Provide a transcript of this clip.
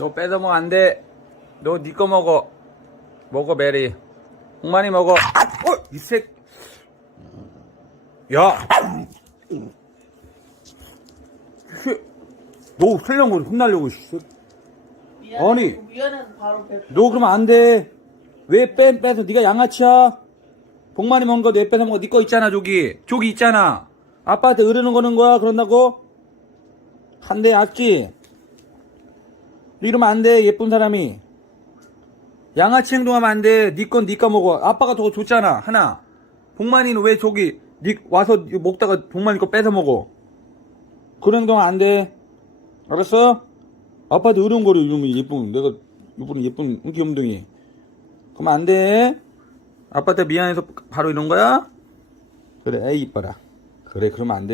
너 뺏어 먹으면 안 돼. 너 니 거 먹어. 먹어, 메리. 홍만이 먹어. 어, 이 새. 야. 씨, 너거 혼나려고, 씨. 미안해. 아니. 미안해서 바로 배. 너 그러면 안 돼. 왜 뺀, 빼서 네가 양아치야? 복만이 먹은 거내 뺏어 먹어. 니거 있잖아, 저기. 저기 있잖아. 아빠한테 으르는 거는 거야, 그런다고? 한 대 약지? 너 이러면 안 돼, 예쁜 사람이. 양아치 행동하면 안 돼. 니 건 니가 먹어. 아빠가 더 줬잖아, 하나. 복만이는 왜 저기, 니 와서 먹다가 복만이 거 뺏어 먹어. 그런 행동 안 돼. 알았어? 아빠한테 으른거려, 이러면 예쁜, 내가, 이번에 예쁜 귀염둥이. 그러면 안 돼. 아빠한테 미안해서 바로 이런 거야? 그래, 에이, 이뻐라. 그래, 그러면 안 돼.